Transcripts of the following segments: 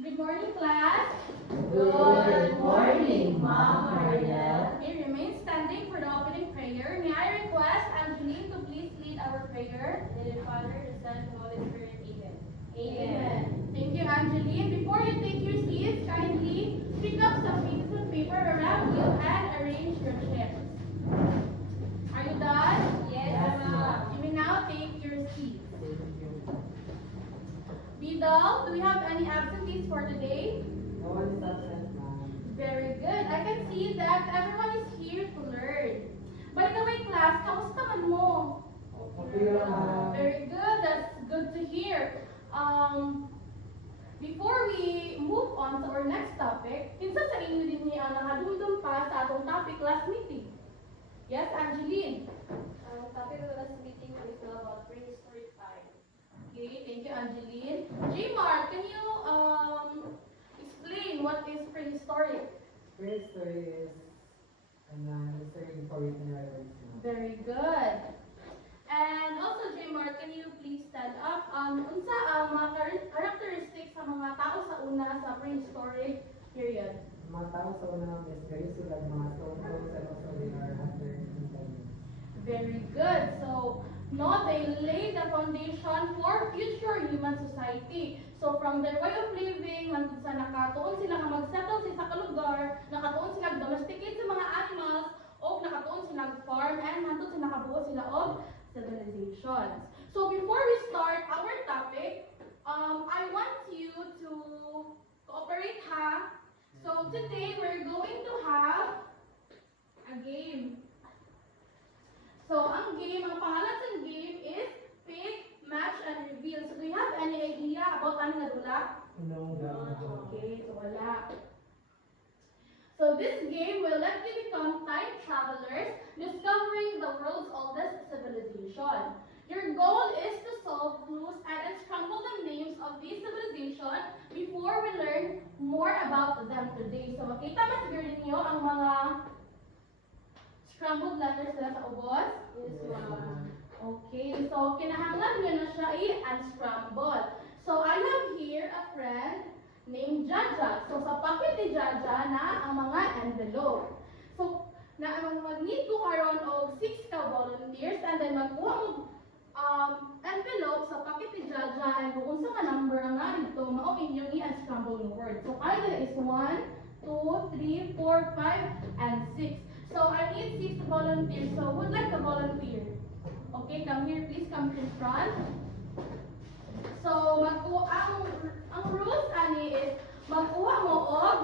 Good morning, class. Good morning, Ma'am Mariel. Okay, remain standing for the opening prayer. May I request Angeline to please lead our prayer? In the name of the Father, the Son, and the Holy Spirit. Amen. Amen. Thank you, Angeline. Before you take your seats, kindly pick up some pieces of paper around you and arrange your chairs. Are you done? Yes, ma'am. You may now take your seats. Bidal, do we have any absentees for today? No one is absent, ma'am. Very good. I can see that everyone is here to learn. By the way, class, kamusta man mo? Okay lang, ma'am. Very good. That's good to hear. Before we move on to our next topic, kinsa sa inyo din niya nakadumdum pa sa atong topic last meeting? Yes, Angeline. Topic of last meeting is about prehistoric time. Okay, thank you, Angeline. J-Mark, can you explain what is prehistoric? Prehistory is history before written records, ma'am. Very good. And also, J-Mark, can you please stand up? Unsa ang mga characteristics sa mga tao sa una sa prehistoric period? Mga tao sa unang is very sila mga soldiers and also they are hunters and gatherers. Very good. So, no, they laid the foundation for future human society. So, from their way of living, hangtod sa nakatuon sila nga mag-settle sa kalugar, nakatuon sila domesticate sa mga animals, o nakatuon sila farm, and hangtod sa nakabuo sila og civilizations. So, before we start our topic, I want you to cooperate, ha? So, today we're going to have a game. So, ang pangalan ng game is Pick, Match, and Reveal. So, do you have any idea about ano nga dula? No, Okay, so wala. So, this game will let you become time travelers, discovering the world's oldest civilization. Your goal is to solve clues and unscramble the names of these civilizations before we learn more about them today. So, makita mo siguro ninyo ang mga scrambled letters nila sa ubos? Yes, ma'am. Okay, so kinahanglan nyo na siya i-unscramble. So I have here a friend named Jaja. So sa packet ni Jaja na ang mga envelope. So na mag-need ko karon og 6 ka volunteers and then magkuha mo envelope sa packet ni Jaja and kung unsa nga number ang nga dito mao inyong i-unscramble ng word. So either is 1, 2, 3, 4, 5, and 6. So I need 6 volunteers. So would like to volunteer? Okay, come here, please come in front. So ang rules ani is magkuha mo og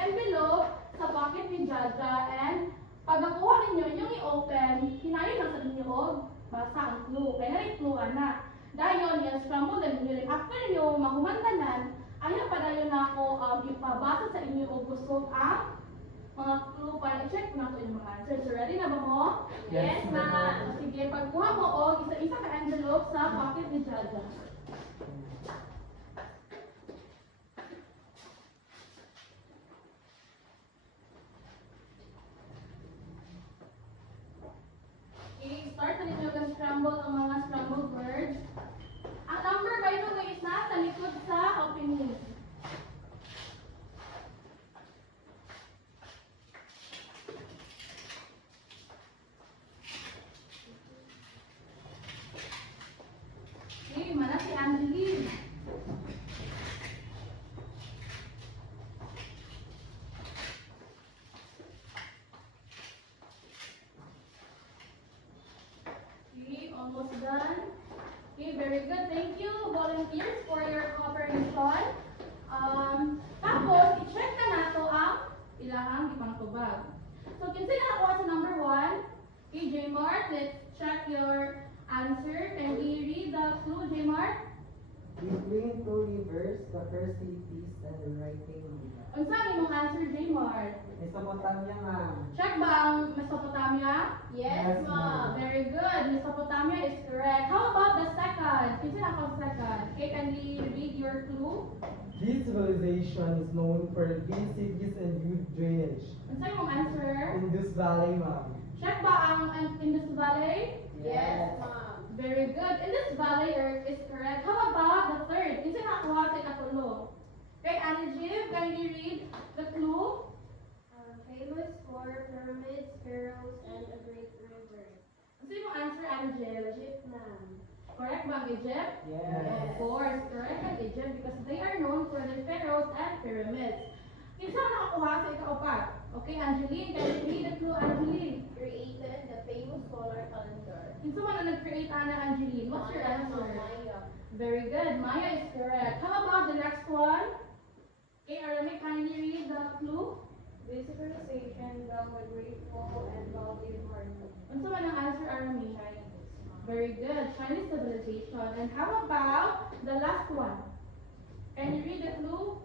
envelope sa pocket ni Jaja and pag nakuha ninyo yung i-open, hinayon lang sa inyo og basa ang clue. Kaya na clue ana. Dayon yung scramble and rin after nyo mahumandanan, ayaw pa dayon na ako ipabasa sa inyo og gusto ang mga clue para i-check na ito yung mga answers. So, ready na ba mo? Yes, ma'am. So, sige, pagkuha mo o isa-isa ka envelope sa pocket ni Jaja. Okay, start na ninyo mag-scramble ang mga scrambled words. Ang number, by the way, is nasa likod sa opening. Okay, mana si Angeline. Okay, almost done. Okay, very good. Thank you, volunteers, for your cooperation. Tapos, i-check na nato ang ilahang ipangtubag. So, kinsa na nakuha sa number 1? Okay, J-Mark, let's check your answer. Can we read the clue, J-Mark? Between two rivers, the first cities and the writing began. Unsa ang imong answer, J-Mark? Mesopotamia, ma'am. Check ba ang Mesopotamia? Yes, ma'am. Very good. Mesopotamia is correct. How about the second? Kinsa na ako second? Okay, can we read your clue? This civilization is known for big cities and good drainage. Unsa imong answer? Indus Valley, ma'am. Check ba ang Indus Valley? Yes. Very good. Indus Valley is correct. How about the third? Kinsa na ako sa ikatulo? Jiv, can you read the clue? Famous for pyramids, pharaohs, and a great river. Ano yung answer, Angel? Vietnam. Correct ba, Egypt? Yes. Of course, correct ang Egypt because they are known for their pharaohs and pyramids. Kinsa ang nakakuha sa ikaupat? Okay, Angeline, can you read the clue, Angeline? Created the famous solar calendar. Kinsa man ang nag-create na Angeline? What's your answer? Maya. Very good, Maya is correct. How about the next one? Okay, Arami, can you read the clue? The civilization built a great wall and valued harmony. Kinsa man ang answer, Arami? Very good, Chinese civilization. And how about the last one? Can you read the clue?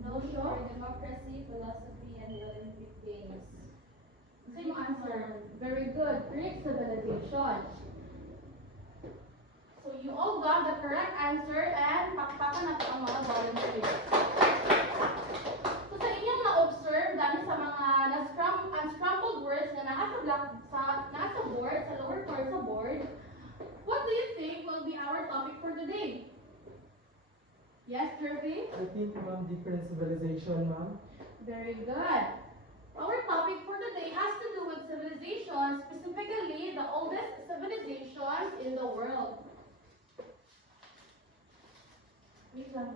Known for democracy, philosophy, and the Olympic Games. Same answer. Very good. Greek civilization. So you all got the correct answer and pakpakan natin ang mga volunteers. So sa inyong na-observe, dami sa mga unscrambled words na nasa board, sa lower part sa board, what do you think will be our topic for today? Yes, Jervy? I think, ma'am, different civilization, ma'am. Very good. Our topic for today has to do with civilizations, specifically the oldest civilizations in the world. Wait lang.